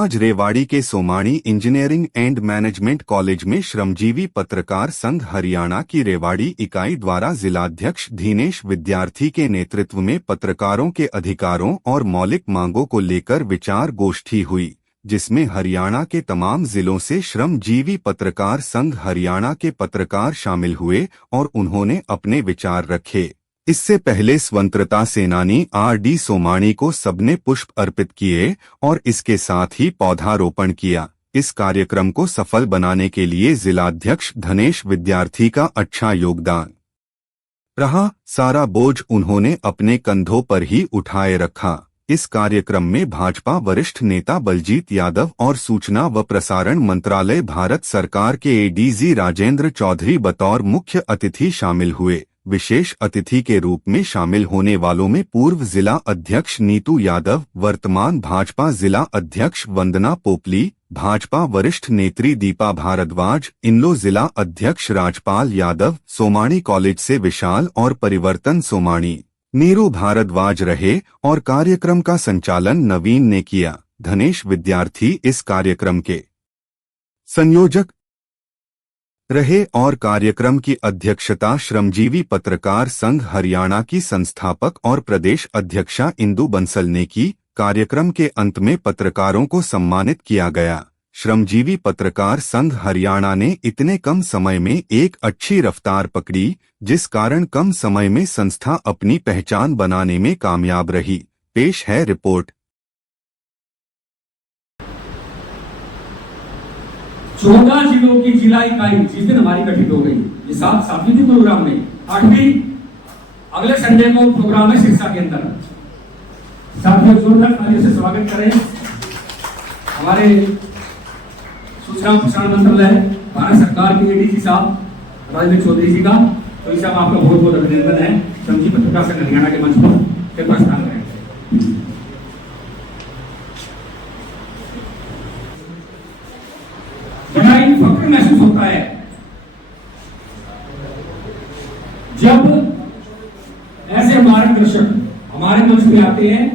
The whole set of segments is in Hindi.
आज रेवाड़ी के Somani engineering and management college में श्रमजीवी पत्रकार संघ हरियाणा की रेवाड़ी इकाई द्वारा जिलाध्यक्ष धीनेश विद्यार्थी के नेतृत्व में पत्रकारों के अधिकारों और मौलिक मांगों को लेकर विचार गोष्ठी हुई, जिसमें हरियाणा के तमाम जिलों से श्रमजीवी पत्रकार संघ हरियाणा के पत्रकार शामिल हुए और उन्होंने अपने विचार रखे। इससे पहले स्वतंत्रता सेनानी आर.डी. सोमाणी को सबने पुष्प अर्पित किए और इसके साथ ही पौधारोपण किया। इस कार्यक्रम को सफल बनाने के लिए जिलाध्यक्ष धीनेश विद्यार्थी का अच्छा योगदान रहा। सारा बोझ उन्होंने अपने कंधों पर ही उठाए रखा। इस कार्यक्रम में भाजपा वरिष्ठ नेता बलजीत यादव और सूचना व प्रसारण मंत्रालय भारत सरकार के एडीजी राजेंद्र चौधरी बतौर मुख्य अतिथि शामिल हुए। विशेष अतिथि के रूप में शामिल होने वालों में पूर्व जिला अध्यक्ष नीतू यादव, वर्तमान भाजपा जिला अध्यक्ष वंदना पोपली, भाजपा वरिष्ठ नेत्री दीपा भारद्वाज, इनलो जिला अध्यक्ष राजपाल यादव, सोमाणी कॉलेज से विशाल और परिवर्तन सोमाणी, नीरू भारद्वाज रहे और कार्यक्रम का संचालन नवीन ने किया। धीनेश विद्यार्थी इस कार्यक्रम के संयोजक रहे और कार्यक्रम की अध्यक्षता श्रमजीवी पत्रकार संघ हरियाणा की संस्थापक और प्रदेश अध्यक्षा इंदु बंसल ने की। कार्यक्रम के अंत में पत्रकारों को सम्मानित किया गया। श्रमजीवी पत्रकार संघ हरियाणा ने इतने कम समय में एक अच्छी रफ्तार पकड़ी, जिस कारण कम समय में संस्था अपनी पहचान बनाने में कामयाब रही। पेश है रिपोर्ट। 14 जिलों की जिला इकाई जिस दिन हमारी गठित हो गई, ये 7वीं थी प्रोग्राम में, 8वीं अगले संडे को प्रोग्राम है सिरसा के अंदर। साथियों, जोरदार तालियों से स्वागत करें हमारे सूचना प्रसारण मंत्रालय भारत सरकार के एडीजी साहब राजेंद्र चौधरी जी का। तो इस आपका बहुत बहुत अभिनंदन है। श्रमजीवी पत्रकार संघ हरियाणा के मंच पर कृपया स्थान करें। बड़ा ही फख्र महसूस होता है जब ऐसे मार्गदर्शक हमारे मंच पे आते हैं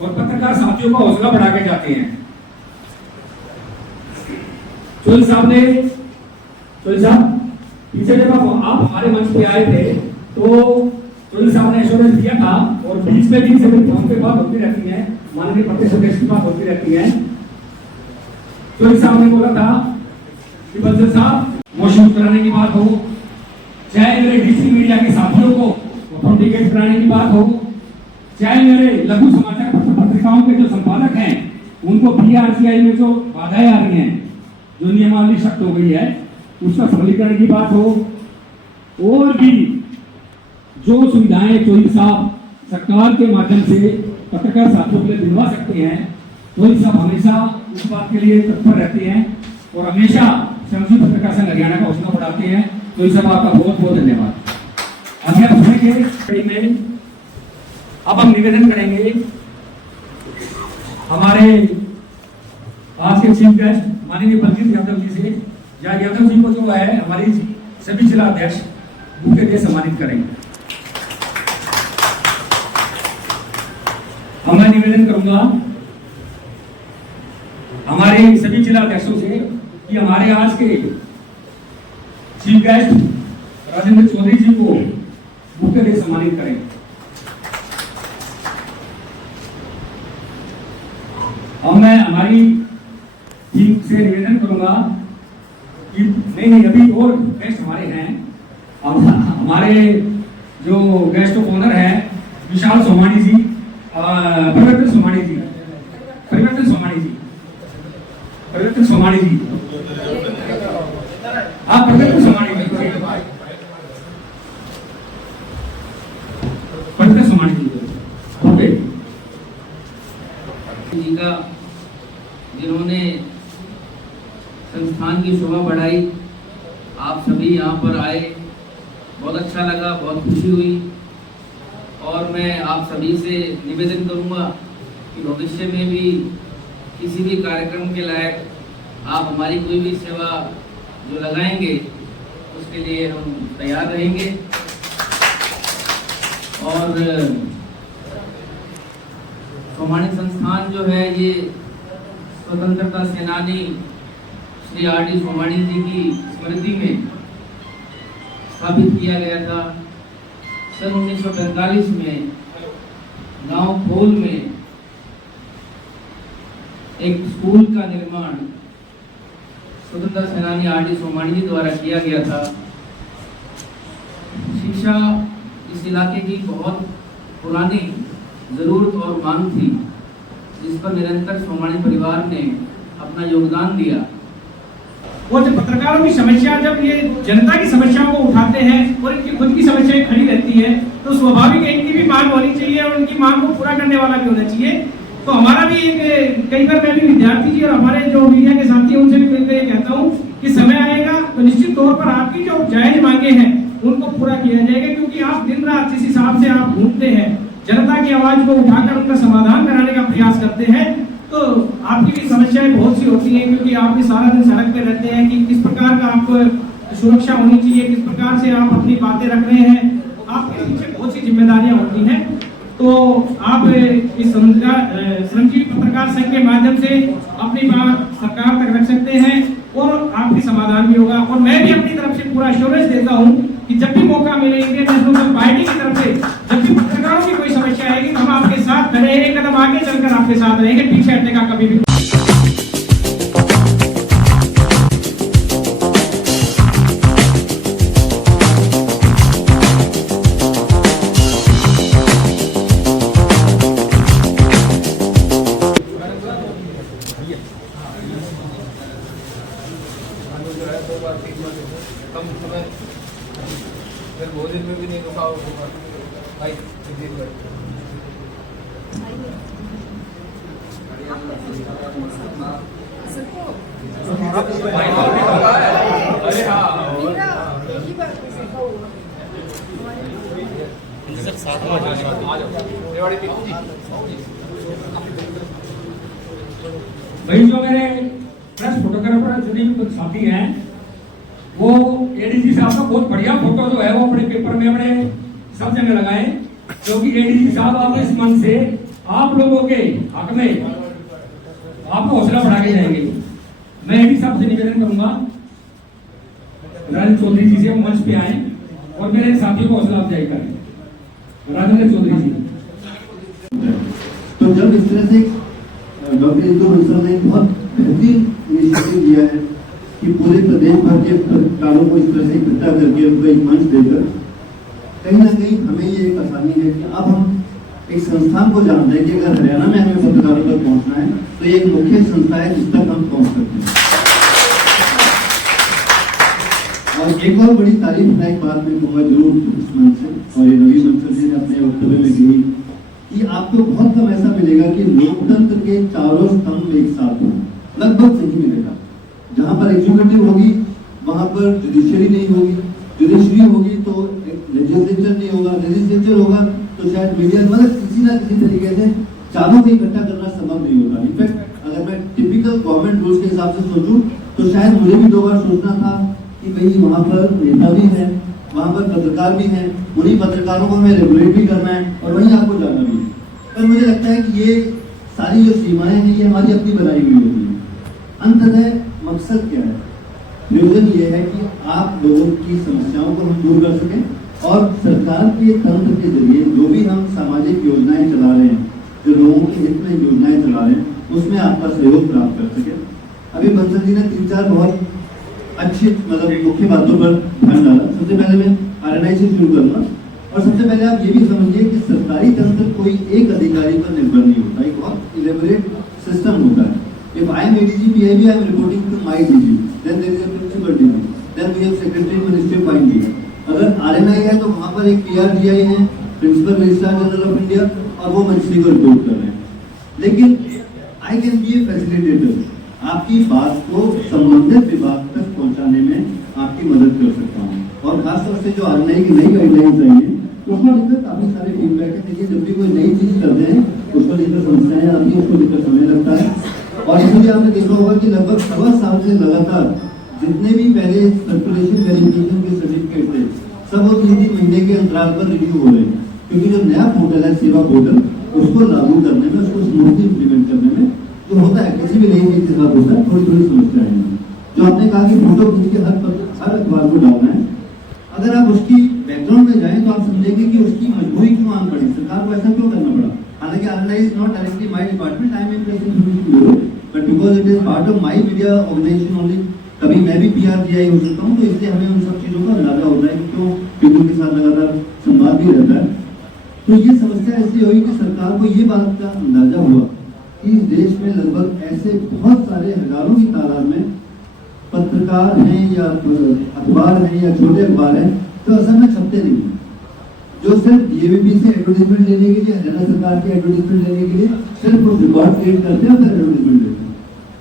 और पत्रकार साथियों का हौसला बढ़ा के जाते हैं। चौधरी साहब पीछे जब आप हमारे मंच पे आए थे तो चौधरी साहब ने एश्योरेंस दिया था और बीच में भी सभी फोन पे बात होती रहती है, माननीय प्रदेश अध्यक्ष की बात होती रहती है। चौधरी साहब ने बोला था कि बंसल साहब मोशन कराने की बात हो, चाहे मेरे डिजिटल मीडिया के साथियों को ऑथेंटिकेट कराने की बात हो, चाहे मेरे लघु समाचार पत्रिकाओं के जो संपादक हैं उनको पीआरसीआई में जो बाधाएं आ रही हैं, जो नियमावली सख्त हो गई है, उसका सरलीकरण की बात हो, और भी जो सुविधाएं चौधरी साहब सरकार के माध्यम से पत्रकार साथियों के लिए दिलवा सकते हैं, चौधरी साहब हमेशा उस बात के लिए तत्पर रहते हैं और हमेशा श्रमजीवी पत्रकार संघ हरियाणा का हौसला बढ़ाते हैं। तो इस सब आपका बहुत बहुत धन्यवाद। अब हम निवेदन करेंगे हमारे आज के चीफ गेस्ट माननीय बलजीत यादव जी से। यादव जी को जो है हमारी सभी जिला अध्यक्ष बुके दे सम्मानित करेंगे। अब मैं निवेदन करूंगा हमारे सभी जिला अध्यक्षों से कि हमारे आज के चीफ गेस्ट राजेंद्र चौधरी जी को बुके दे सम्मानित करें। अब मैं हमारी टीम से निवेदन करूंगा कि नहीं अभी और गेस्ट हमारे हैं। अब हमारे जो गेस्ट ऑफ ऑनर हैं विशाल सोमाणी जी, परिवर्तन सोमाणी जी, आप परिवर्तन सोमाणी जी का जिन्होंने संस्थान की शोभा बढ़ाई। आप सभी यहाँ पर आए, बहुत अच्छा लगा, बहुत खुशी हुई और मैं आप सभी से निवेदन करूँगा कि भविष्य में भी किसी भी कार्यक्रम के लायक आप हमारी कोई भी सेवा जो लगाएंगे उसके लिए हम तैयार रहेंगे। और सोमाणी संस्थान जो है ये स्वतंत्रता सेनानी श्री R.D. सोमाणी जी की स्मृति में स्थापित किया गया था। सन 1945 में गांव खोल में एक स्कूल का निर्माण स्वतंत्रता सेनानी R.D. सोमाणी जी द्वारा किया गया था। शिक्षा इस इलाके की बहुत पुरानी जरूरत और मांग थी, जिस पर निरंतर सोमाणी परिवार ने अपना योगदान दिया। और जब पत्रकारों की समस्या, जब ये जनता की समस्याओं को उठाते हैं और इनकी खुद की समस्याएं खड़ी रहती है, तो स्वाभाविक है इनकी भी मांग होनी चाहिए और उनकी मांग को पूरा करने वाला भी होना चाहिए। तो हमारा भी एक, कई बार मैं भी विद्यार्थी जी और हमारे जो मीडिया के साथी हैं उनसे भी मिलकर ये कहता हूँ कि समय आएगा तो निश्चित तौर पर आपकी जो जायज मांगे हैं उनको पूरा किया जाएगा, क्योंकि आप दिन रात जिस हिसाब से आप ढूंढते हैं, जनता की आवाज को उठाकर उनका समाधान कराने का प्रयास करते हैं, तो आपकी भी समस्याएं बहुत सी होती हैं, क्योंकि आप भी सारा दिन सड़क पे रहते हैं कि किस प्रकार का आपको सुरक्षा होनी चाहिए, किस प्रकार से आप अपनी बातें रख रहे हैं, आपके पीछे बहुत सी जिम्मेदारियां होती हैं। तो आप इस श्रमजीवी पत्रकार संघ के माध्यम से अपनी बात सरकार तक रख सकते हैं और आपकी समाधान भी होगा। और मैं भी अपनी तरफ से पूरा एश्योरेंस देता हूं कि जब भी मौका मिले इंडियन नेशनल पार्टी की तरफ से जब भी पत्रकारों की कोई समस्या आएगी तो हम आपके साथ खड़े हैं, एक कदम आगे चलकर आपके साथ रहेंगे, पीछे हटने का कभी भी। कम समय फिर भोजन में भी नहीं रुका होगा भाई। अरे हाँ भाई, जो मेरे प्रेस फोटोग्राफर जितने भी साथी हैं, वो एडीजी साहब का बहुत बढ़िया फोटो जो है वो अपने पेपर में अपने सब जगह लगाएं, क्योंकि एडीजी साहब आप इस मन से आप लोगों के हक में आपको हौसला बढ़ा के जाएंगे। मैं एडीजी साहब से निवेदन करूंगा राजेंद्र चौधरी जी से वो मंच पे आए और मेरे साथियों को हौसला अफजाई करें। राजेंद्र चौधरी जी। तो जब इस तरह से डॉक्टर इंदु बंसल ने बहुत बेहतरीन इनिशिएटिव लिया है कि पूरे प्रदेश भर के पत्रकारों को इस तरह से इकट्ठा करके उनको एक मंच देकर, कहीं ना कहीं हमें ये एक आसानी है कि अब हम एक संस्थान को जानते हैं कि अगर हरियाणा में हमें पत्रकारों तक पहुंचना है तो ये एक मुख्य संस्था है जिस तक हम पहुंच सकते हैं। और एक और बड़ी तारीफ है, एक बात मैं कहूँगा जरूर इस मंच से, और ये रवि बंसल जी ने अपने वक्तव्य में कही कि आपको बहुत कम ऐसा मिलेगा कि लोकतंत्र के चारों स्तंभ एक साथ हों, लगभग सही मिलेगा। जहां पर एग्जीक्यूटिव होगी वहां पर जुडिशियरी नहीं होगी, जुडिशियरी होगी तो लेजिस्लेचर नहीं होगा, लेजिस्लेचर होगा तो शायद मीडिया, मतलब किसी ना किसी तरीके से चारों को इकट्ठा करना संभव नहीं होता। इनफैक्ट अगर मैं टिपिकल गवर्नमेंट रूल्स के हिसाब से सोचूं तो शायद मुझे भी 2 बार सोचना था कि भाई वहां पर नेता भी है, वहां पर पत्रकार भी हैं, उन्हीं पत्रकारों को हमें रेगुलेट भी करना है और वहीं आपको जाना भी है। पर मुझे लगता है कि ये सारी जो सीमाएं हैं ये हमारी अपनी बनाई हुई होती है। अंततः मकसद क्या है? प्रयोजन ये है कि आप लोगों की समस्याओं को हम दूर कर सकें और सरकार के तंत्र के जरिए जो भी हम सामाजिक योजनाएं चला रहे हैं, जो लोगों के हित में योजनाएं चला रहे हैं, उसमें आपका सहयोग प्राप्त कर सके। अभी बंसल जी ने 3-4 बहुत अच्छी मतलब मुख्य बातों पर ध्यान डाला। सबसे पहले मैं RNI से शुरू करूंगा और सबसे पहले आप ये भी समझिए कि सरकारी तंत्र कोई एक अधिकारी पर निर्भर नहीं होता, एक बहुत इलेबोरेट सिस्टम होता है। If I am ADG PIB, I am reporting to my DG, then there is a principal DG, then we have secretary ministry of IND। अगर RNI है तो वहाँ पर एक PRGI है, principal registrar general of India, और वो मिनिस्ट्री को रिपोर्ट कर रहे हैं। लेकिन I can be a facilitator, आपकी बात को संबंधित विभाग तक पहुंचाने में आपकी मदद कर सकता हूँ। और खासतौर से जो RNI की नई गाइडलाइंस आई है उसको लेकर काफी सारे फीडबैक है। देखिए जब भी कोई नई चीज करते हैं उसको लेकर समस्याएं आती है, उसको लेकर समय लगता है। और इसलिए आपने देखा होगा कि लगभग 1.25 साल से लगातार जितने भी पहले सर्कुलेशन वेरिफिकेशन के सर्टिफिकेट थे सब वो 3-3 महीने के अंतराल पर रिव्यू हो रहे हैं, क्योंकि जो नया पोर्टल है सेवा पोर्टल उसको लागू करने में, उसको स्मूथली इम्प्लीमेंट करने में जो होता है किसी भी नई चीज के साथ होता है, थोड़ी थोड़ी समस्याएं हैं। जो आपने कहा कि फोटो खींच के हर अखबार को डालना है, अगर आप उसकी बैकग्राउंड में जाएं तो आप समझेंगे कि उसकी मजबूरी क्यों आन पड़ी, सरकार को ऐसा क्यों करना पड़ा। हालांकि RNI is not directly my department, I am in press information bureau, but because it is part of my media organisation only, कभी मैं भी PRGI हो सकता हूँ, तो इसलिए हमें उन सब चीजों का अंदाजा होता है कि क्यों पीपल के साथ लगातार संवाद भी रहता है। तो ये समस्या इसलिए हुई कि सरकार को ये बात का अंदाजा हुआ कि इस देश में लगभग ऐसे बहुत सारे हजारों की तादाद में पत्रकार हैं या अखबार हैं या छोटे अखबार हैं जो असल में छपते नहीं हैं, जो सिर्फ ABP से एडवर्टाइजमेंट लेने के लिए, हरियाणा सरकार के एडवर्टाइजमेंट लेने के लिए सिर्फ वो रिकॉर्ड क्रिएट करते हैं और फिर एडवर्टाइजमेंट देते हैं।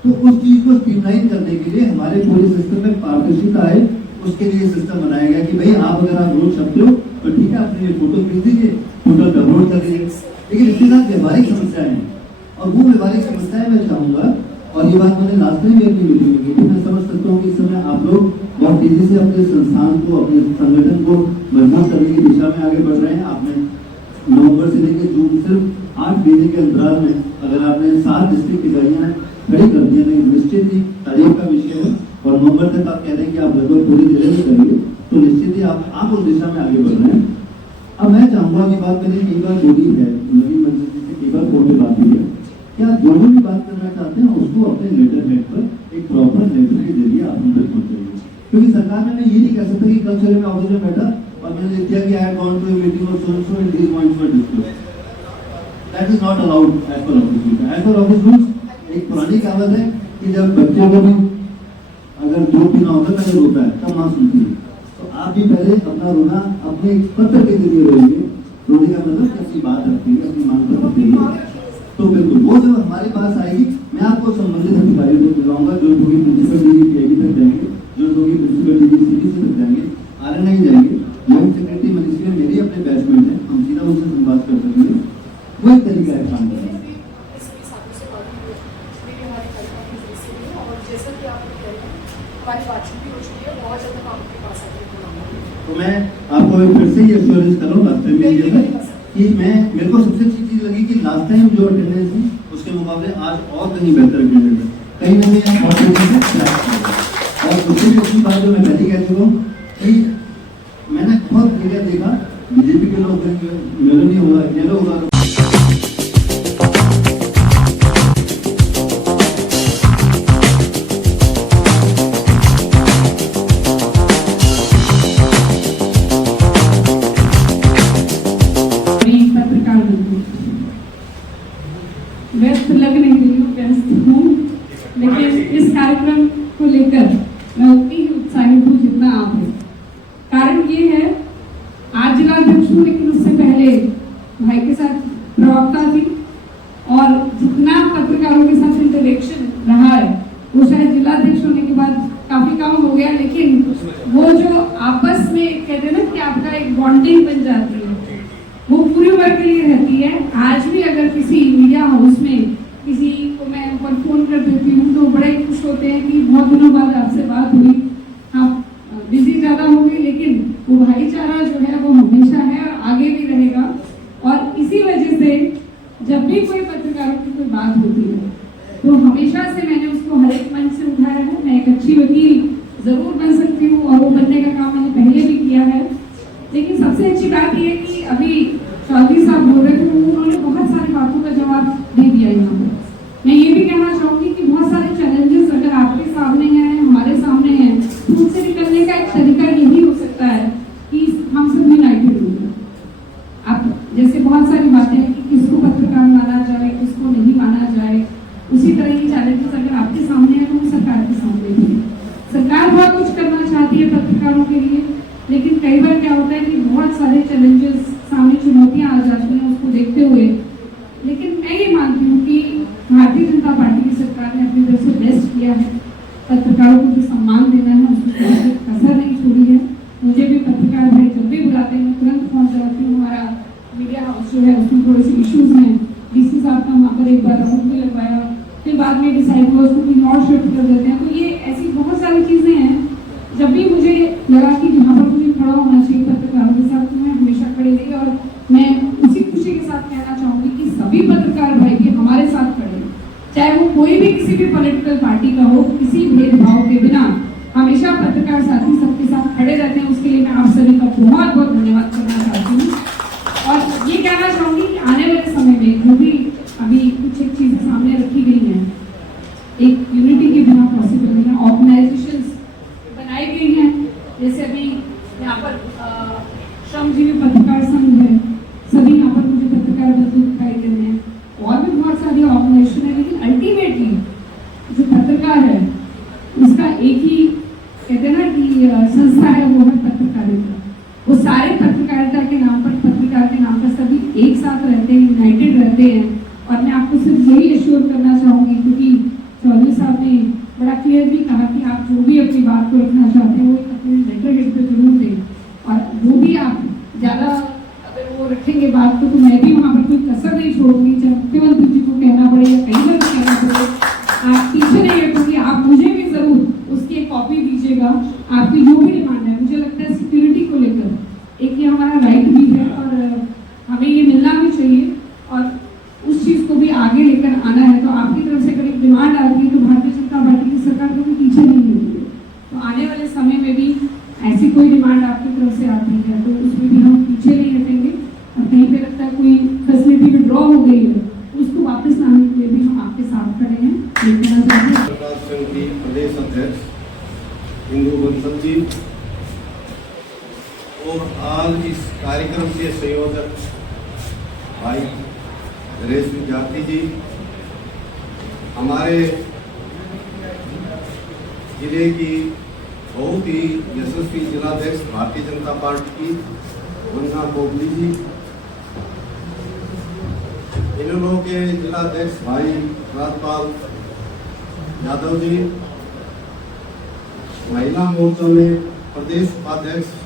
तो उस चीज को स्ट्रीमलाइन करने के लिए हमारे पूरे सिस्टम में पारदर्शिता है, उसके लिए सिस्टम बनाया गया कि भाई आप अगर आप रोज छपते हो तो ठीक है, अपने लिए फोटो खींच दीजिए, फोटो अपलोड कर दीजिए, लेकिन इसके साथ व्यवहारिक समस्याएं हैं। और वो व्यवहारिक समस्याएं मैं चाहूंगा, और ये बात मैंने लास्ट टाइम भी अपनी मीटिंग में की थी, मैं समझ सकता हूँ कि इस समय आप लोग बहुत तेजी से अपने संस्थान को, अपने संगठन को मजबूत करने की दिशा में आगे बढ़ रहे हैं। आपने नवंबर से लेकर जून सिर्फ 8 महीने के अंतराल में अगर आपने 7 डिस्ट्रिक्ट की गाड़ियां खड़ी कर दी, लेकिन निश्चित ही तारीफ का विषय है, और नवंबर तक आप कह रहे हैं कि आप लगभग पूरे जिले में करेंगे, तो निश्चित ही आप उस दिशा में आगे बढ़ रहे हैं। अब मैं चाहूंगा कि बात मैंने कई बार बोली है, नवीन मंत्री जी से कई बार फोन पे बात हुई है, क्या जो भी बात करना चाहते हैं उसको अपने लेटर हेड पर एक प्रॉपर लेटर के जरिए आप उन तक पहुंचाइए, क्योंकि सरकार में मैं ये नहीं कह सकता कि कल चले मैं ऑफिस में बैठा और मैंने लिख दिया कि I have gone to a meeting of so and so and these points were discussed. That is not allowed as per office rules. As per office rules एक पुरानी कहावत है कि जब बच्चे को भी अगर जो पीना होता है पहले रोता है, तब मां सुनती है। तो आप भी पहले अपना रोना अपने पत्र के जरिए रोइए। रोने का मतलब अपनी बात रखती है, अपनी मांग पर रखती है। तो बिल्कुल वो जब हमारे पास आएगी, मैं आपको संबंधित अधिकारियों को बुलाऊंगा, जो लोग प्रिंसिपल DG PIB तक जाएंगे, जो लोग प्रिंसिपल DG CDC तक जाएंगे, RNI जाएंगे, जॉइंट सेक्रेटरी मिनिस्ट्री में मेरी अपने बैचमेंट है, हम सीधा उनसे संवाद कर सकेंगे। वही तरीका है काम करने का। हमारी बातचीत भी हो चुकी है, बहुत जल्द हम आपके पास आएंगे। तो मैं आपको फिर से ये एश्योरेंस कर रहा हूँ लास्ट टाइम कि मेरे को सबसे अच्छी चीज लगी कि लास्ट टाइम जो अटेंडेंस थी उसके मुकाबले आज और कहीं बेहतर अटेंडेंस है, कहीं ना कहीं आप बहुत तेजी से क्लास कर रहे हैं। और दूसरी अच्छी बात जो मैं पहले कह चुका हूँ कि मैंने बहुत जगह देखा BJP के लोग मेलो नहीं होगा, येलो होगा, व्यस्त लग नहीं रही हूँ, व्यस्त हूँ, लेकिन इस कार्यक्रम को लेकर मैं उतनी ही उत्साहित हूँ जितना आप हैं। कारण ये है, आज जिलाध्यक्ष हूँ लेकिन उससे पहले भाई के साथ प्रवक्ता थी, और जितना पत्रकारों के साथ इंटरेक्शन रहा है वो शायद जिलाध्यक्ष होने के बाद काफी कम हो गया, लेकिन वो जो आपस में कहते हैं ना कि आपका एक बॉन्डिंग बन जाती है, वो पूरी उम्र के लिए रहती है। आज भी अगर किसी मीडिया हाउस में किसी को मैं ऊपर फोन कर देती हूँ तो बड़े खुश होते हैं कि बहुत दिनों बाद आपसे बात हुई, आप बिजी ज्यादा हो गई, लेकिन वो भाईचारा जो है वो हमेशा है और आगे भी रहेगा। और इसी वजह से जब भी कोई पत्रकारों की कोई बात होती है तो हमेशा से मैंने उसको हर एक मंच से उठाया है। मैं एक अच्छी वकील जरूर बन सकती हूँ और वो बनने का काम मैंने पहले भी किया है, लेकिन सबसे अच्छी बात यह कि अभी चौधरी साहब बोल रहे थे, उन्होंने बहुत सारी बातों का जवाब दे दिया यहाँ पर। मैं ये भी कहना चाहूंगी कि बहुत सारे चैलेंजेस अगर आपके सामने हैं, हमारे सामने हैं, तो उससे निकलने का एक तरीका यही हो सकता है कि हम सब यूनाइटेड हो जाए। अब जैसे बहुत सारी बातें हैं कि किसको पत्रकार माना जाए, किसको नहीं माना जाए, उसी तरह की चैलेंजेस अगर आपके सामने है तो वो सरकार के सामने भी है। सरकार बहुत कुछ करना चाहती है पत्रकारों के लिए, लेकिन कई बार क्या होता है कि बहुत सारे चैलेंजेस सामने, चुनौतियां आ जाती हैं उसको देखते हुए। लेकिन मैं ये मानती हूँ कि भारतीय जनता पार्टी की सरकार ने अपनी तरफ से बेस्ट किया है, पत्रकारों को जो सम्मान देना है उसको कोई कसर नहीं छोड़ी है। मुझे भी पत्रकार भाई जब भी बुलाते हैं मैं तुरंत पहुँच जाती हूँ। हमारा मीडिया हाउस जो है उसमें थोड़े से इश्यूज हैं, DC साहब का वहाँ पर एक बार राउंड भी लगवाया, फिर बाद में डिसाइड हुआ उसको कहीं और शिफ्ट कर देते हैं। तो ये ऐसी बहुत सारी चीज़ें हैं, जब भी मुझे लगा कि जहाँ पर मुझे खड़ा होना चाहिए पत्रकारों के साथ, तो मैं हमेशा खड़ी रही। और मैं उसी खुशी के साथ कहना चाहूँगी कि सभी पत्रकार भाई भी हमारे साथ खड़े, चाहे वो कोई श्रमजीवी पत्रकार संघ है, सभी यहाँ पर मुझे पत्रकार बंधु दिखाई दे रहे हैं, और भी बहुत सारी ऑर्गेनाइजेशन है, लेकिन अल्टीमेटली जो पत्रकार है उसका एक ही कहते हैं ना कि संस्था है, वो है पत्रकारिता। वो सारे पत्रकारिता के नाम पर, पत्रकार के नाम पर सभी एक साथ रहते हैं, यूनाइटेड रहते हैं। और मैं आपको सिर्फ यही एश्योर करना चाहूँगी, क्योंकि चौधरी साहब ने बड़ा क्लियरली कहा कि आप जो भी अपनी बात को रखना चाहते हैं वो एक अपने लेटर हेड पे जरूर दें, और वो भी आप ज़्यादा अगर वो रखेंगे बात को, तो मैं भी वहाँ पर कोई कसर नहीं छोड़ूंगी, चाहे मुख्यमंत्री जी को कहना पड़े या कहीं पर कहना पड़े, आप पीछे नहीं हटूंगी। आप मुझे भी जरूर उसकी एक कॉपी दीजिएगा, आपकी जो भी डिमांड है। मुझे लगता है सिक्योरिटी को लेकर एक ये हमारा राइट भी है और हमें ये मिलना भी चाहिए, और उस चीज़ को भी आगे लेकर आना है। तो आपकी तरफ से अगर एक डिमांड आती है तो भारतीय जनता पार्टी की सरकार कभी पीछे नहीं होगी। तो आने वाले समय में भी ऐसी कोई डिमांड आपकी तरफ से आती है तो उसमें भी हम पीछे नहीं हटेंगे, और कहीं पे लगता है कोई फैसिलिटी विड्रॉ हो गई है उसको वापस लाने के लिए भी हम आपके साथ खड़े हैं। ये कहना चाहते हैं। पत्रकार संघ की प्रदेश अध्यक्ष इंदु बंसल जी और आज इस कार्यक्रम के संयोजक भाई नरेश विद्यार्थी जी, हमारे जिले की बहुत ही यशस्वी जिलाध्यक्ष भारतीय जनता पार्टी की वंदना कोहली जी, इन लोगों के जिलाध्यक्ष भाई राजपाल यादव जी, महिला मोर्चा में प्रदेश उपाध्यक्ष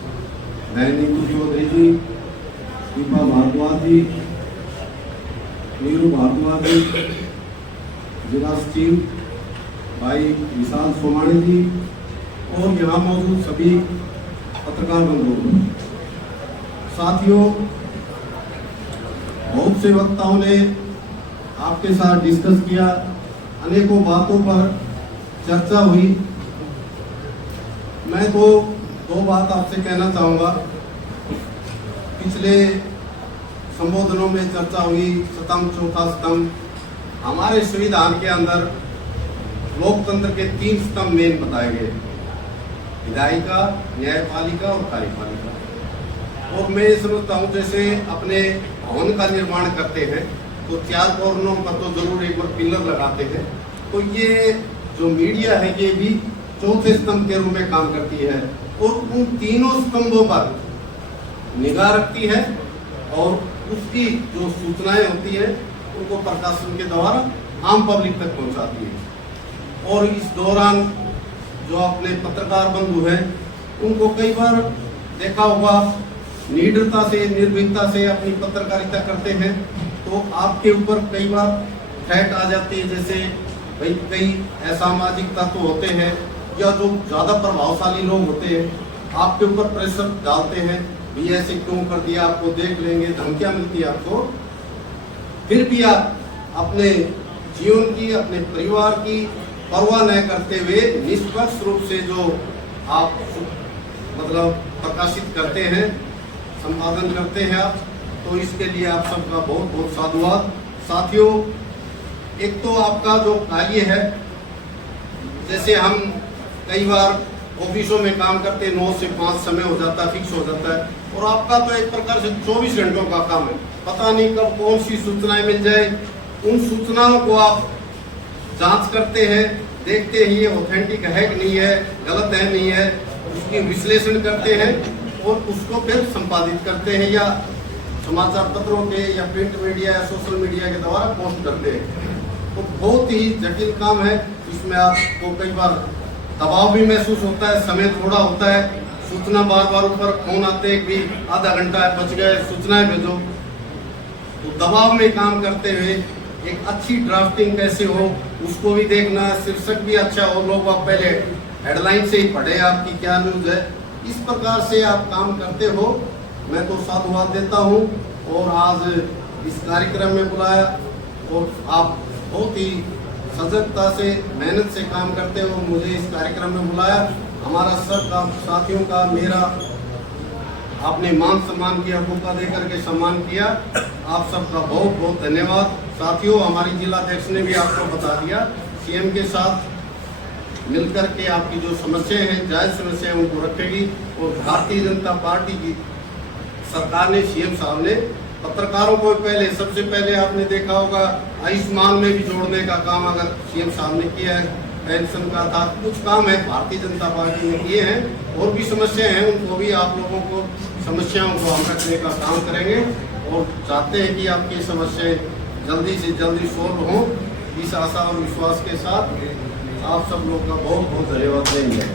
बहन नीतू चौधरी जी, दीपा भारद्वाज जी, नीरू भारद्वाज जी, जिला सचिव भाई विशाल सोमाणी जी, और यहाँ मौजूद सभी पत्रकार बंधुओं, साथियों, बहुत से वक्ताओं ने आपके साथ डिस्कस किया, अनेकों बातों पर चर्चा हुई। मैं तो दो बात आपसे कहना चाहूँगा। पिछले संबोधनों में चर्चा हुई स्तंभ, चौथा स्तंभ। हमारे संविधान के अंदर लोकतंत्र के 3 स्तंभ मेन बताए गए, विधायिका, न्यायपालिका और कार्यपालिका। और मैं ये समझता हूँ जैसे अपने भवन का निर्माण करते हैं तो 4 कोनों पर तो जरूर एक बार पिलर लगाते हैं, तो ये जो मीडिया है ये भी चौथे स्तंभ के रूप में काम करती है और उन तीनों स्तंभों पर निगाह रखती है और उसकी जो सूचनाएं होती हैं उनको प्रकाशन के द्वारा आम पब्लिक तक पहुंचाती है। और इस दौरान जो अपने पत्रकार बंधु हैं उनको कई बार देखा होगा निडरता से, निर्भीकता से अपनी पत्रकारिता करते हैं, तो आपके ऊपर कई बार थ्रेट आ जाती है, जैसे भाई कई असामाजिक तत्व होते हैं या जो ज़्यादा प्रभावशाली लोग होते हैं आपके ऊपर प्रेशर डालते हैं, भी ऐसे क्यों कर दिया, आपको देख लेंगे, धमकियाँ मिलती है आपको। फिर भी आप अपने जीवन की, अपने परिवार की परवाह न करते हुए निष्पक्ष रूप से जो आप मतलब प्रकाशित करते हैं, संपादन करते हैं आप, तो इसके लिए आप सबका बहुत बहुत साधुवाद। साथियों, एक तो आपका जो कार्य है, जैसे हम कई बार ऑफिसों में काम करते 9 से 5 समय हो जाता है, फिक्स हो जाता है, और आपका तो एक प्रकार से 24 घंटों का काम है। पता नहीं कब कौन सी सूचनाएं मिल जाए, उन सूचनाओं को आप जांच करते हैं, देखते हैं ये ऑथेंटिक है कि नहीं है, गलत है नहीं है, उसकी विश्लेषण करते हैं और उसको फिर संपादित करते हैं या समाचार पत्रों के या प्रिंट मीडिया या सोशल मीडिया के द्वारा पोस्ट करते हैं। तो बहुत ही जटिल काम है, इसमें आपको कई बार दबाव भी महसूस होता है, समय थोड़ा होता है, सूचना बार बार ऊपर फोन आते हैं कि आधा घंटा है, बच गए, सूचनाएं भेजो। तो दबाव में काम करते हुए एक अच्छी ड्राफ्टिंग कैसे हो उसको भी देखना, शीर्षक भी अच्छा हो, लोग आप पहले हेडलाइन से ही पढ़े आपकी क्या न्यूज है, इस प्रकार से आप काम करते हो। मैं तो साधुवाद देता हूँ और आज इस कार्यक्रम में बुलाया और आप बहुत ही सजगता से, मेहनत से काम करते हो, मुझे इस कार्यक्रम में बुलाया। हमारा सबका, साथियों का, मेरा आपने मान सम्मान किया, मौका देकर के सम्मान किया, आप सबका बहुत बहुत धन्यवाद। साथियों, हमारी जिलाध्यक्ष ने भी आपको बता दिया, सीएम के साथ मिलकर के आपकी जो समस्याएं हैं, जायज समस्याएं, उनको रखेगी और भारतीय जनता पार्टी की सरकार ने, सीएम साहब ने पत्रकारों को पहले, सबसे पहले आपने देखा होगा आयुष्मान में भी जोड़ने का काम अगर सीएम साहब ने किया है, पेंशन का था, कुछ काम है भारतीय जनता पार्टी ने किए हैं। और भी समस्याएं हैं, उनको भी आप लोगों को समस्याओं को हम रखने का काम करेंगे और चाहते हैं कि आपकी समस्याएं जल्दी से जल्दी सोल्व हों। इस आशा और विश्वास के साथ आप सब लोग का बहुत बहुत धन्यवाद देंगे।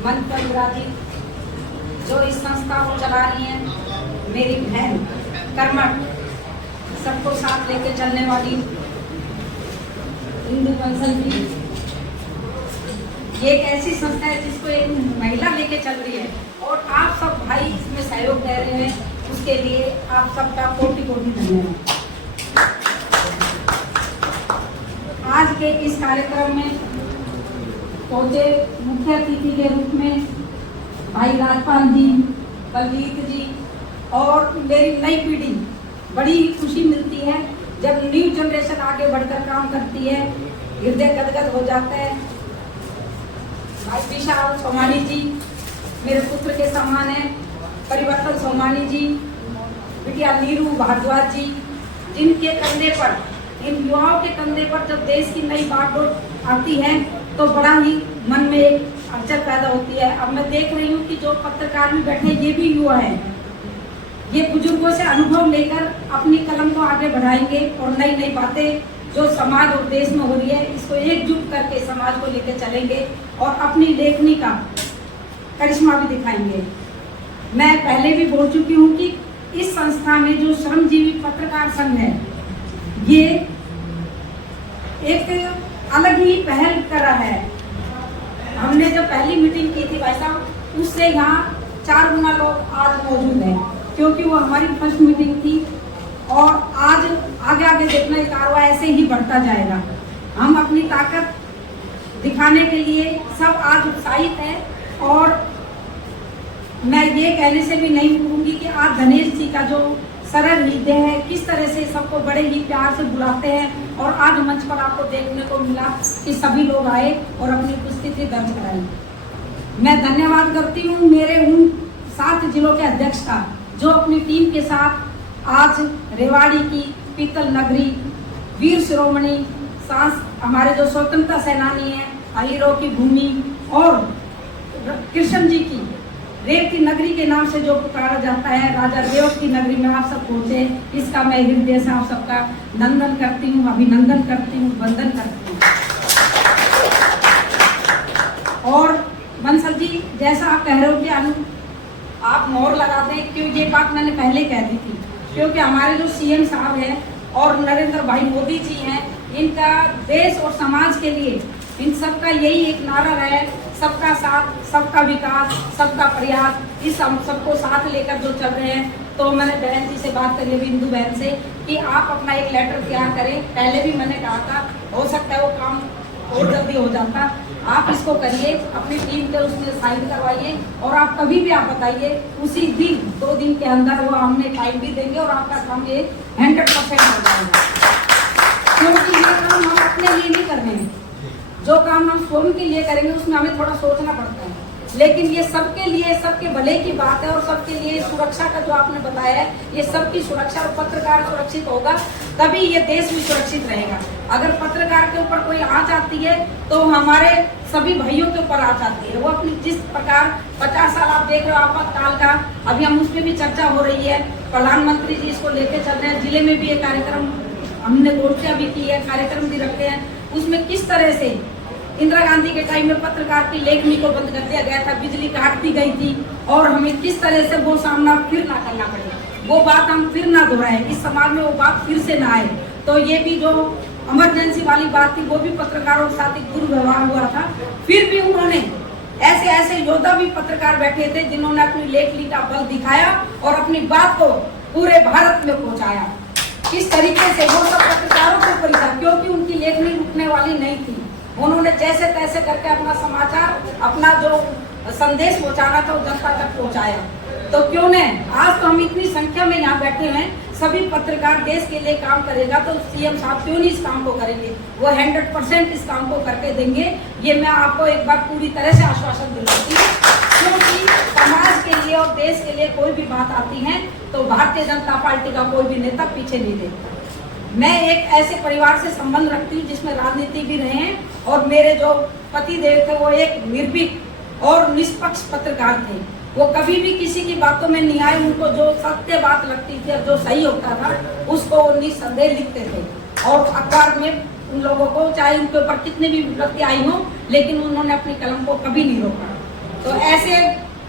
मंच पर विराजित जो इस संस्था को चला रही हैं, मेरी बहन कर्मठ, सबको साथ लेकर चलने वाली इंदु बंसल जी, ये एक ऐसी संस्था है जिसको एक महिला लेके चल रही है और आप सब भाई इसमें सहयोग दे रहे हैं, उसके लिए आप सबका कोटि कोटि धन्यवाद। आज के इस कार्यक्रम में पहुंचे मुख्य अतिथि के रूप में भाई राजपाल जी, बलजीत जी और मेरी नई पीढ़ी, बड़ी खुशी मिलती है जब न्यू जनरेशन आगे बढ़कर काम करती है, हृदय गदगद हो जाता है। भाई विशाल सोमानी जी मेरे पुत्र के समान है, परिवर्तन सोमानी जी, बिटिया नीरू भारद्वाज जी, जिनके कंधे पर, इन युवाओं के कंधे पर जब देश की नई बागडोर आती है तो बड़ा ही मन में एक अड़चन पैदा होती है। अब मैं देख रही हूँ कि जो पत्रकार में बैठे ये भी युवा हैं, ये बुजुर्गों से अनुभव लेकर अपनी कलम को आगे बढ़ाएंगे और नई नई बातें जो समाज और देश में हो रही है इसको एकजुट करके समाज को लेकर चलेंगे और अपनी लेखनी का करिश्मा भी दिखाएंगे। मैं पहले भी बोल चुकी हूँ कि इस संस्था में जो श्रमजीवी पत्रकार संघ है, ये एक अलग ही पहल करा है। हमने जब पहली मीटिंग की थी भाई साहब, उससे यहाँ 4 गुना लोग आज मौजूद हैं, क्योंकि वो हमारी फर्स्ट मीटिंग थी और आज आगे आगे देखना ये कारवा ऐसे ही बढ़ता जाएगा। हम अपनी ताकत दिखाने के लिए सब आज उत्साहित हैं और मैं ये कहने से भी नहीं भूलूंगी कि आज गणेश जी का जो सरल हृदय है, किस तरह से सबको बड़े ही प्यार से बुलाते हैं और आज मंच पर आपको देखने को मिला कि सभी लोग आए और अपनी उपस्थिति दर्ज कराई। मैं धन्यवाद करती हूँ मेरे उन 7 जिलों के अध्यक्ष का जो अपनी टीम के साथ आज रेवाड़ी की पीतल नगरी, वीर शिरोमणि सांस हमारे जो स्वतंत्रता सेनानी हैं, अहीरों की भूमि और कृष्ण जी की रेव की नगरी के नाम से जो पुकारा जाता है, राजा रेव की नगरी में आप सब पहुंचे, इसका मैं हृदय से आप सबका नंदन करती हूँ, अभिनंदन करती हूँ, वंदन करती हूँ। और बंसल जी, जैसा आप कह रहे हो कि आप मोहर लगा दें, क्यों ये बात मैंने पहले कह दी थी, क्योंकि हमारे जो सीएम साहब हैं और नरेंद्र भाई मोदी जी हैं, इनका देश और समाज के लिए इन सबका यही एक नारा है, सबका साथ, सबका विकास, सबका प्रयास। इस हम सबको साथ लेकर जो चल रहे हैं, तो मैंने बहन जी से बात करी, बिंदु बहन से, कि आप अपना एक लेटर तैयार करें। पहले भी मैंने कहा था, हो सकता है वो काम और जल्दी हो जाता, आप इसको करिए, अपनी टीम के उसमें साइन करवाइए और आप कभी भी आप बताइए, उसी दिन 2 दिन के अंदर वो हमने टाइम भी देंगे और आपका काम ये 100% हो जाएगा। क्योंकि ये काम हम अपने लिए नहीं कर रहे हैं, जो काम हम स्वयं के लिए करेंगे उसमें हमें थोड़ा सोचना पड़ता है, लेकिन ये सबके लिए, सबके भले की बात है और सबके लिए सुरक्षा का जो आपने बताया है, ये सबकी सुरक्षा और पत्रकार सुरक्षित होगा तभी ये देश भी सुरक्षित रहेगा। अगर पत्रकार के ऊपर कोई आँच आती है तो हमारे सभी भाइयों के ऊपर आँच आती है। वो अपनी जिस प्रकार 50 साल आप देख रहे हो आपातकाल का, अभी हम उस पर भी चर्चा हो रही है, प्रधानमंत्री जी इसको लेके चल रहे हैं, जिले में भी ये कार्यक्रम हमने गोष्ठियाँ भी की है, कार्यक्रम भी रखे हैं, उसमें किस तरह से इंदिरा गांधी के टाइम में पत्रकार की लेखनी को बंद कर दिया गया था, बिजली काट दी गई थी और हमें किस तरह से वो सामना फिर ना करना पड़े, वो बात हम फिर ना दोहराएं, इस समाज में वो बात फिर से ना आए। तो ये भी जो इमरजेंसी वाली बात थी वो भी पत्रकारों के साथ एक दुर्व्यवहार हुआ था, फिर भी उन्होंने ऐसे ऐसे योद्धा भी पत्रकार बैठे थे जिन्होंने अपनी लेखनी का बल दिखाया और अपनी बात को पूरे भारत में पहुंचाया। किस तरीके से वो सब पत्रकारों के ऊपर था, क्योंकि उनकी लेखनी रुकने वाली नहीं थी। उन्होंने जैसे तैसे करके अपना समाचार, अपना जो संदेश पहुंचाना था वो जनता तक पहुंचाया। तो क्यों न आज तो हम इतनी संख्या में यहाँ बैठे हैं, सभी पत्रकार देश के लिए काम करेगा तो सीएम साहब क्यों नहीं इस काम को करेंगे, वो 100% इस काम को करके देंगे। ये मैं आपको एक बार पूरी तरह से आश्वासन दिलाती हूँ, क्योंकि समाज के लिए और देश के लिए कोई भी बात आती है तो भारतीय जनता पार्टी का कोई भी नेता पीछे नहीं देता। मैं एक ऐसे परिवार से संबंध रखती हूँ जिसमें राजनीति भी रहे हैं, और मेरे जो पति देव थे वो एक निर्भीक और निष्पक्ष पत्रकार थे। वो कभी भी किसी की बातों में नहीं आए, उनको जो सत्य बात लगती थी और जो सही होता था उसको वो निस्संदेह लिखते थे, और अखबार में उन लोगों को चाहे उनके ऊपर कितनी भी विपत्ति आई हो, लेकिन उन्होंने अपनी कलम को कभी नहीं रोका। तो ऐसे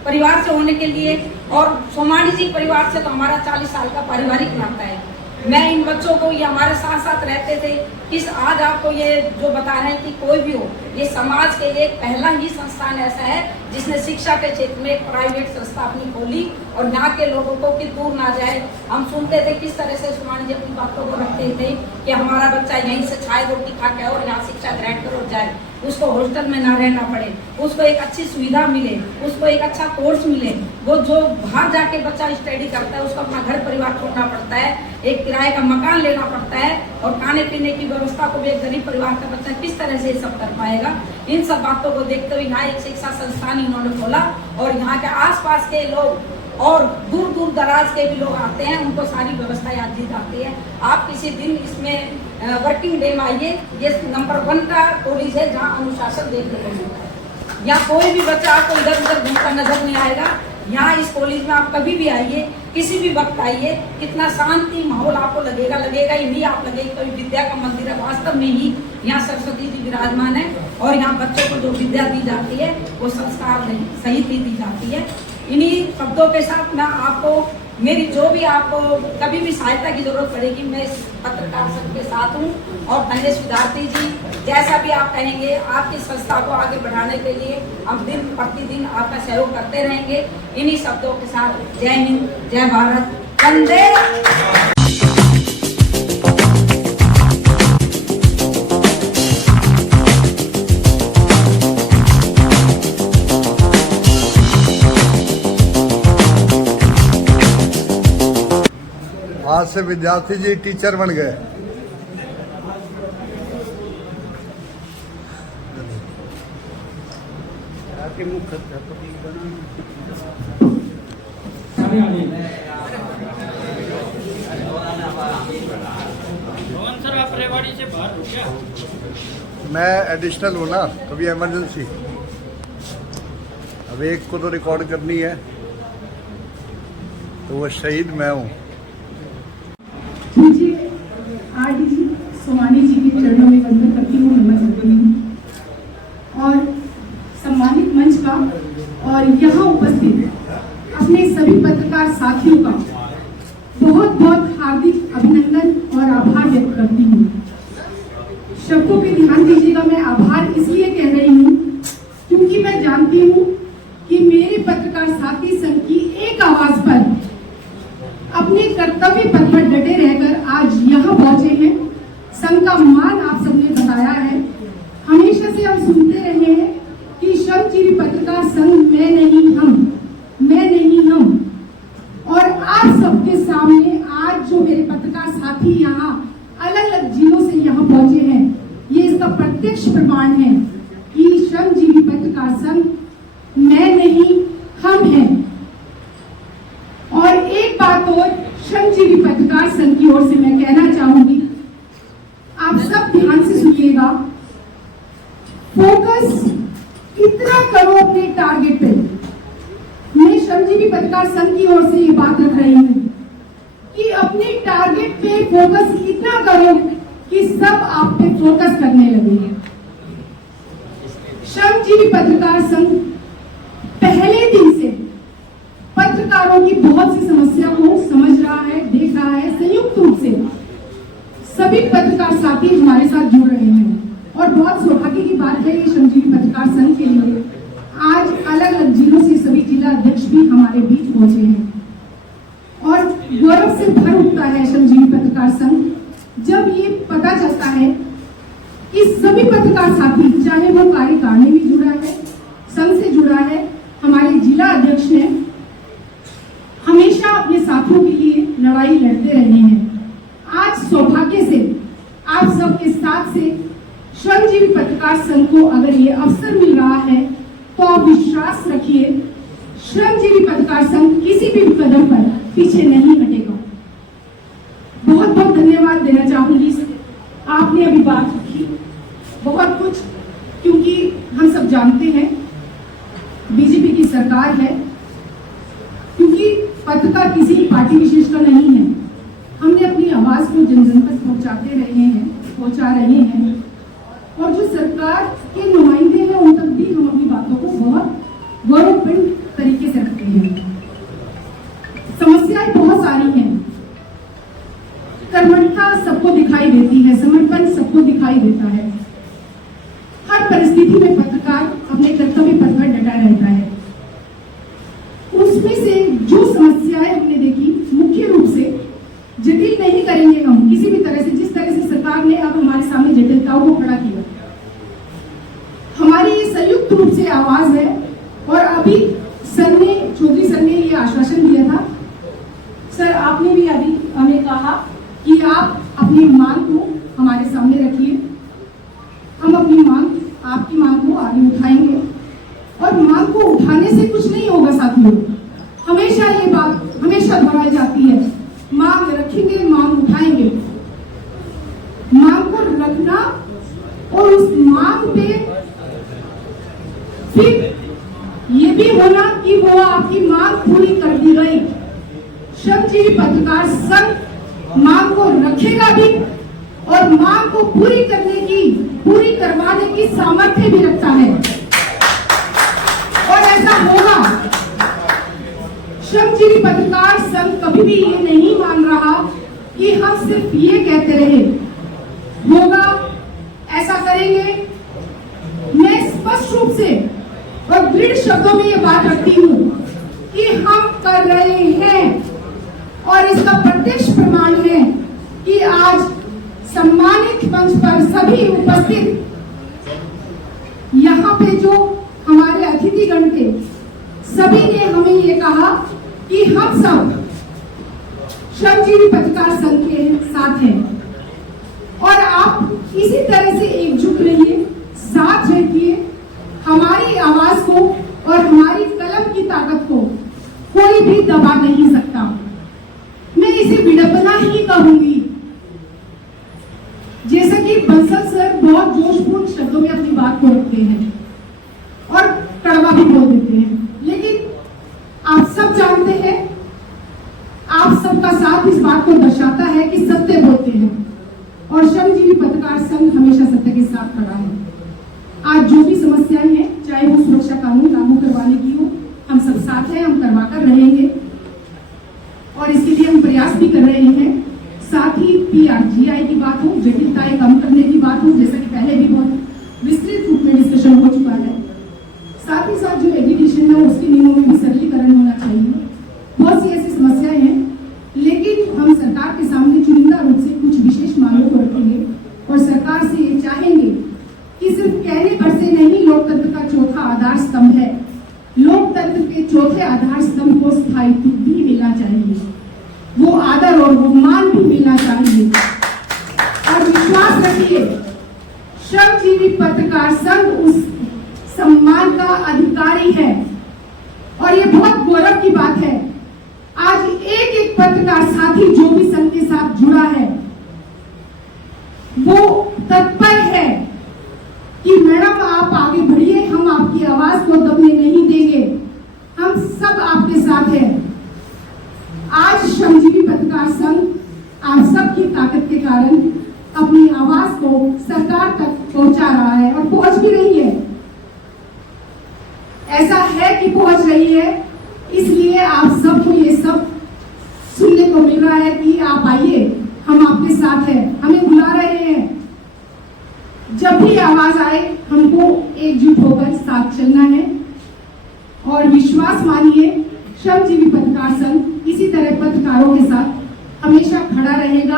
परिवार से होने के लिए, और सोमानी जी परिवार से तो हमारा 40 साल का पारिवारिक नाता है। मैं इन बच्चों को, ये हमारे साथ साथ रहते थे, किस आज आपको ये जो बता रहे हैं कि कोई भी हो, ये समाज के लिए पहला ही संस्थान ऐसा है जिसने शिक्षा के क्षेत्र में एक प्राइवेट संस्था अपनी खोली, और यहाँ के लोगों को कि दूर ना जाए। हम सुनते थे किस तरह से सुमानी जी अपनी बातों को रखते थे कि हमारा बच्चा यहीं से छाए रोटी खा के और यहाँ शिक्षा ग्रहण कर जाए, उसको हॉस्टल में ना रहना पड़े, उसको एक अच्छी सुविधा मिले, उसको एक अच्छा कोर्स मिले। वो जो बाहर जाके बच्चा स्टडी करता है उसको अपना घर परिवार छोड़ना पड़ता है, एक किराए का मकान लेना पड़ता है, और खाने पीने की व्यवस्था को भी एक गरीब परिवार का बच्चा किस तरह से सब कर पाएगा। इन सब बातों को देखते हुए यहाँ एक शिक्षा संस्थान इन्होंने खोला, और यहाँ के आसपास के लोग और दूर दूर दराज के भी लोग आते हैं, उनको सारी व्यवस्था यहाँ दी जाती है। आप किसी दिन इसमें वर्किंग डे में आइए, ये नंबर 1 का कॉलेज है जहाँ अनुशासन देखने को मिलता है। यहाँ कोई भी बच्चा आपको इधर उधर घूमता नजर नहीं आएगा। यहाँ इस कॉलेज में आप कभी भी आइए, किसी भी वक्त आइए, कितना शांति माहौल आपको लगेगा ही नहीं। आप लगेगी कोई विद्या का मंदिर है, वास्तव में ही यहाँ सरस्वती जी विराजमान है, और यहाँ बच्चों को जो विद्या दी जाती है वो संस्कार सहित ही दी जाती है। इन्हीं शब्दों के साथ मैं आपको, मेरी जो भी आपको कभी भी सहायता की जरूरत पड़ेगी, मैं इस पत्रकार संघ के साथ हूँ। और धनेश विद्यार्थी जी, जैसा भी आप कहेंगे, आपकी संस्था को आगे बढ़ाने के लिए हम दिन प्रतिदिन आपका सहयोग करते रहेंगे। इन्हीं शब्दों के साथ जय हिंद, जय भारत, वंदे। आज से विद्यार्थी जी टीचर बन गए। सर आप रेवाड़ी से बाहर हो क्या? मैं एडिशनल हूँ ना, कभी इमरजेंसी। अब एक को तो रिकॉर्ड करनी है, तो वो शहीद मैं हूँ। मुझे आरडीजी सोमानी जी के चरणों में वंदन करती हूँ, नमन करती हूँ, और सम्मानित मंच का और यहाँ उपस्थित अपने सभी पत्रकार साथियों का बहुत बहुत हार्दिक अभिनंदन और आभार व्यक्त करती हूँ। शब्दों पे ध्यान दीजिएगा, मैं आभार इसलिए कह रही हूँ क्योंकि मैं जानती हूँ कि मेरे पत्रकार साथी संघ की एक आवाज पर अपने कर्तव्य पथ पर डटे रहकर आज यहाँ पहुंचे हैं। संघ का मान आप सबने बताया है। हमेशा से हम सुनते रहे हैं कि श्रमजीवी पत्रकार संघ मैं नहीं हम, मैं नहीं हम, और आप सबके सामने आज जो मेरे पत्रकार साथी यहाँ अलग अलग जिलों से यहाँ पहुंचे हैं, ये इसका प्रत्यक्ष प्रमाण है कि श्रमजीवी पत्रकार संघ मैं नहीं हम हैं। और एक बात और श्रमजीवी पत्रकार संघ की ओर से मैं कहना चाहूंगी, आप सब ध्यान से सुनिएगा। फोकस इतना करो अपने टारगेट पे। मैं श्रमजीवी पत्रकार संघ की ओर से ये बात रख रही हूँ कि अपने टारगेट पे फोकस इतना करो कि सब आप पे फोकस करने लगे। श्रमजीवी पत्रकार संघ पहले दिन से पत्रकारों की बहुत सी समस्या को समझ रहा है, देख रहा है। संयुक्त रूप से सभी पत्रकार साथी हमारे साथ जुड़ रहे हैं, और बहुत सौभाग्य की बात है ये श्रमजीवी पत्रकार संघ के लिए। आज अलग अलग जिलों से सभी जिला अध्यक्ष भी हमारे बीच पहुंचे हैं, और गौरव से भर उठता है श्रमजीवी पत्रकार संघ जब ये पता चलता है कि सभी पत्रकार साथी, चाहे वो कार्यकारिणी में जुड़ा है, संघ से जुड़ा है, लड़ाई लड़ते रहे हैं। आज सौभाग्य से आप सबके साथ से श्रमजीवी पत्रकार संघ को अगर ये अवसर मिल रहा है तो आप विश्वास रखिए, श्रमजीवी पत्रकार संघ किसी भी कदम पर पीछे नहीं हटेगा। बहुत बहुत धन्यवाद देना चाहूंगी। आपने अभी बात रखी बहुत कुछ, क्योंकि हम सब जानते हैं बीजेपी की सरकार है, क्योंकि पत्रकार किसी पार्टी विशेष का नहीं है। हमने अपनी आवाज को जन जन तक पहुंचा रहे हैं और जो सरकार के नुमाइंदे हैं उन तक भी हम अपनी बातों को बहुत गौरवपूर्ण तरीके से रखते हैं। समस्याएं बहुत सारी हैं, कर्मठता सबको दिखाई देती है, समर्पण सबको दिखाई देता है। हर परिस्थिति में पत्रकार अपने कर्तव्य पथ पर डटा रहता है। उसमें से जो समस्याएं हमने देखी, मुख्य रूप से जटिल नहीं करेंगे हम किसी भी तरह से, जिस तरह से सरकार ने अब हमारे सामने जटिलताओं को खड़ा किया। हमारी ये संयुक्त रूप से आवाज है और अभी चौधरी सर ने ये आश्वासन दिया था। सर आपने भी अभी हमें कहा कि आप अपनी मांग को हमारे सामने रखिए, हम अपनी मांग, आपकी मांग को आगे उठाएंगे। और मांग को उठाने से कुछ नहीं होगा साथियों, हमेशा ये बात हमेशा दोहराई जाती है, मांग रखेंगे, मांग उठाएंगे। मांग को रखना और उस मांग पे फिर ये भी होना कि वो आपकी मांग पूरी कर दी गई। श्रमजीवी पत्रकार संघ मांग को रखेगा भी और मांग को पूरी करवाने की सामर्थ्य भी रखता है और ऐसा होगा। श्रमजीवी पत्रकार संघ कभी भी ये नहीं मान रहा कि हम सिर्फ ये कहते रहे होगा, ऐसा करेंगे। मैं स्पष्ट रूप से और दृढ़ शब्दों में ये बात रखती हूँ कि हम कर रहे हैं और इसका प्रत्यक्ष प्रमाण है कि आज सम्मानित मंच पर सभी उपस्थित यहाँ पे जो हमारे अतिथिगण थे, सभी ने हमें ये कहा कि हम सब श्रमजीवी पत्रकार संघ के साथ हैं और आप इसी तरह से एकजुट रहिए, साथ रहिए। हमारी आवाज को और हमारी कलम की ताकत को कोई भी दबा नहीं सकता। मैं इसे विडंबना ही कहूंगी। जैसा कि बंसल सर बहुत जोशपूर्ण शब्दों में अपनी बात को रखते हैं और कड़वा भी बोल देते हैं, लेकिन आप सब जानते हैं, आप सबका साथ इस बात को दर्शाता है कि सत्य बोलते हैं और श्रमजीवी पत्रकार संघ हमेशा सत्य के साथ खड़ा है। आज जो भी समस्याएं हैं, चाहे वो सुरक्षा कानून लागू करवाने की हो, हम सब साथ हैं, हम करवा कर रहेंगे और इसके लिए हम प्रयास भी कर रहे हैं। साथ ही PRGI की बात हो, जटिलताएं कम करने की बात हो, जैसा कि पहले भी बहुत विस्तृत रूप में डिस्कशन हो चुका है। साथ ही साथ जो एजुकेशन है उसके नियमों में भी सरलीकरण होना चाहिए। बहुत सी ऐसी समस्याएं हैं, लेकिन हम सरकार के सामने चुनिंदा रूप से कुछ विशेष मांगों को रखेंगे और सरकार से ये चाहेंगे कि सिर्फ कहने भर से नहीं लोकतंत्र का चौथा आधार स्तंभ है, लोकतंत्र के चौथे आधार स्तंभ को स्थायित्व भी मिलना चाहिए, वो आदर और वो मान भी मिलना चाहिए। और विश्वास रखिए, श्रमजीवी पत्रकार संघ उस सम्मान का अधिकारी है और ये बहुत गौरव की बात है। आज एक एक पत्रकार साथी जो भी संघ के साथ जुड़ा है वो तत्पर है कि मैडम आप आगे बढ़िए, हम आपकी आवाज को दबने नहीं देंगे, हम सब आपके साथ हैं। आज श्रमजीवी पत्रकार संघ आप सबकी ताकत के कारण अपनी आवाज को सरकार तक पहुंचा रहा है और पहुंच भी रही है। ऐसा है कि पहुंच रही है, इसलिए आप सबको ये सब सुनने को मिल रहा है कि आप आइए, हम आपके साथ हैं, हमें बुला रहे हैं। जब भी आवाज आए हमको एकजुट होकर साथ चलना है और विश्वास मानिए, श्रमजीवी पत्रकार संघ इसी तरह पत्रकारों के साथ हमेशा खड़ा रहेगा,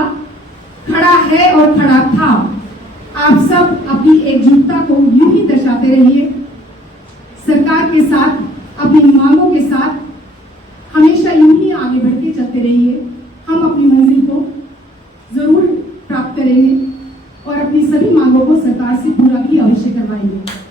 खड़ा है और खड़ा था। आप सब अपनी एकजुटता को यूं ही दर्शाते रहिए, सरकार के साथ, अपनी मांगों के साथ हमेशा यूं ही आगे बढ़ के चलते रहिए। हम से पूरा भी अवश्य करवाएंगे।